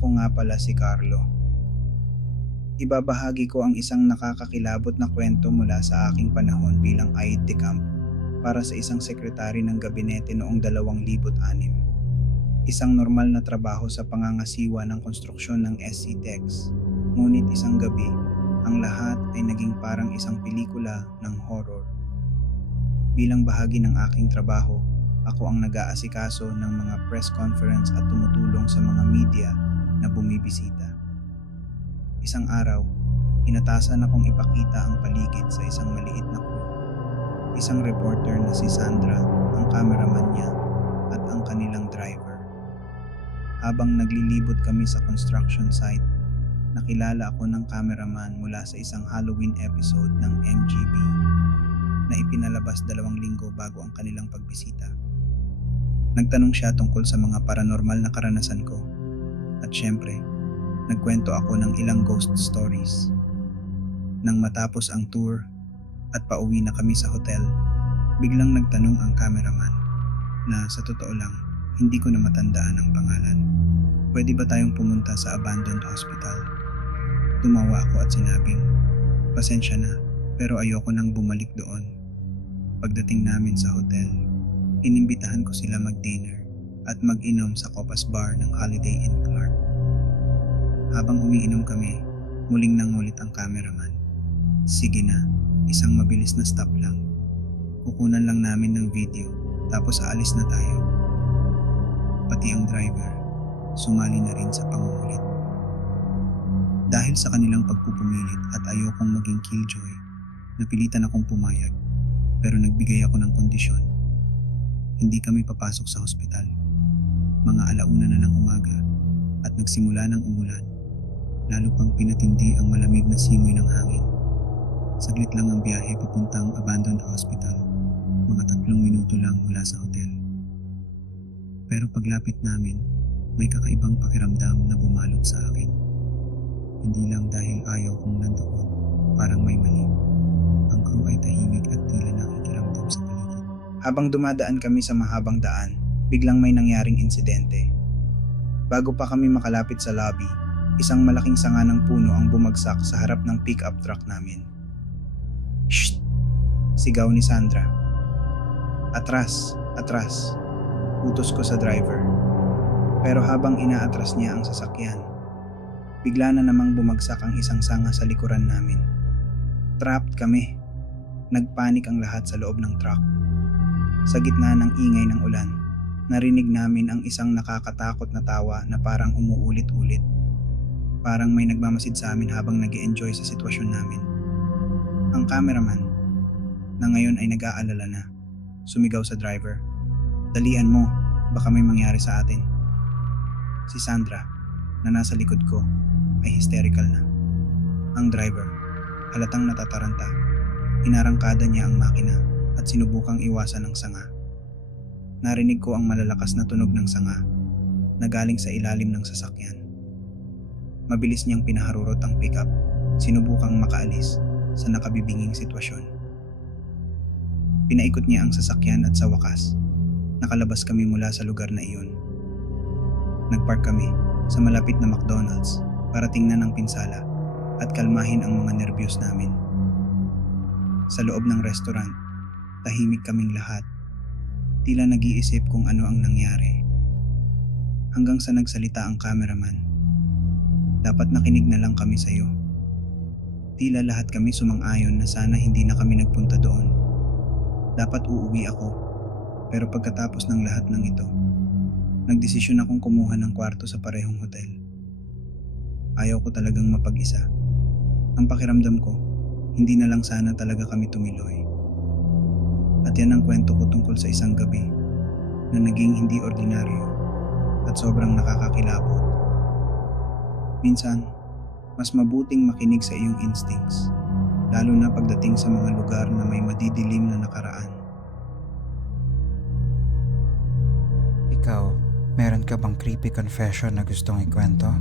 Ako nga pala si Carlo. Ibabahagi ko ang isang nakakakilabot na kwento mula sa aking panahon bilang aide de camp para sa isang sekretary ng gabinete noong 2006. Isang normal na trabaho sa pangangasiwa ng konstruksyon ng SC-TEX. Ngunit isang gabi, ang lahat ay naging parang isang pelikula ng horror. Bilang bahagi ng aking trabaho, ako ang nag-aasikaso ng mga press conference at tumutulong sa mga media na bumibisita. Isang araw, inatasan akong ipakita ang paligid sa isang maliit na crew. Isang reporter na si Sandra, ang cameraman niya, at ang kanilang driver. Habang naglilibot kami sa construction site, nakilala ako ng cameraman mula sa isang Halloween episode ng MGB na ipinalabas 2 linggo bago ang kanilang pagbisita. Nagtanong siya tungkol sa mga paranormal na karanasan ko at syempre, nagkwento ako ng ilang ghost stories. Nang matapos ang tour at pauwi na kami sa hotel, biglang nagtanong ang cameraman na sa totoo lang, hindi ko na matandaan ang pangalan. Pwede ba tayong pumunta sa abandoned hospital? Tumawa ako at sinabing, pasensya na, pero ayoko nang bumalik doon. Pagdating namin sa hotel, inimbitahan ko sila mag-dinner at mag-inom sa Copas Bar ng Holiday Inn Clark. Habang umiinom kami, muling nangulit ang cameraman. Sige na, isang mabilis na stop lang. Kukunan lang namin ng video, tapos aalis na tayo. Pati ang driver, sumali na rin sa pangungulit. Dahil sa kanilang pagpupumilit at ayokong maging killjoy, napilitan akong pumayag, pero nagbigay ako ng kondisyon. Hindi kami papasok sa ospital. Mga 1:00 na ng umaga at nagsimula ng umulan. Lalo pang pinatindi ang malamig na simoy ng hangin. Saglit lang ang biyahe papuntang abandoned hospital. Mga 3 minuto lang mula sa hotel. Pero paglapit namin, may kakaibang pakiramdam na bumalot sa akin. Hindi lang dahil ayaw kong nandoon, parang may mali. Ang crew ay tahimik at tila nakikiramdam sa paligid. Habang dumadaan kami sa mahabang daan, biglang may nangyaring insidente. Bago pa kami makalapit sa lobby, isang malaking sanga ng puno ang bumagsak sa harap ng pick-up truck namin. Shh! Sigaw ni Sandra. Atras! Atras! Utos ko sa driver. Pero habang inaatras niya ang sasakyan, bigla na namang bumagsak ang isang sanga sa likuran namin. Trapped kami. Nagpanik ang lahat sa loob ng truck. Sa gitna ng ingay ng ulan, narinig namin ang isang nakakatakot na tawa na parang umuulit-ulit. Parang may nagmamasid sa amin habang nag-e-enjoy sa sitwasyon namin. Ang cameraman, na ngayon ay nag-aalala na, sumigaw sa driver, "Dalian mo, baka may mangyari sa atin." Si Sandra, na nasa likod ko, ay hysterical na. Ang driver, halatang natataranta, inarangkada niya ang makina at sinubukang iwasan ang sanga. Narinig ko ang malalakas na tunog ng sanga na galing sa ilalim ng sasakyan. Mabilis niyang pinaharurot ang pickup, sinubukang makaalis sa nakabibinging sitwasyon. Pinaikot niya ang sasakyan at sa wakas, nakalabas kami mula sa lugar na iyon. Nagpark kami sa malapit na McDonald's para tingnan ang pinsala at kalmahin ang mga nerbiyos namin. Sa loob ng restaurant, tahimik kaming lahat, tila nag-iisip kung ano ang nangyari. Hanggang sa nagsalita ang cameraman, "Dapat nakinig na lang kami sa'yo." Tila lahat kami sumang-ayon na sana hindi na kami nagpunta doon. Dapat uuwi ako, pero pagkatapos ng lahat ng ito, nagdesisyon akong kumuha ng kwarto sa parehong hotel. Ayaw ko talagang mapag-isa. Ang pakiramdam ko, hindi na lang sana talaga kami tumiloy. At yan ang kwento ko tungkol sa isang gabi na naging hindi ordinaryo at sobrang nakakakilabot. Minsan, mas mabuting makinig sa iyong instincts, lalo na pagdating sa mga lugar na may madidilim na nakaraan. Ikaw, meron ka bang creepy confession na gustong ikwento?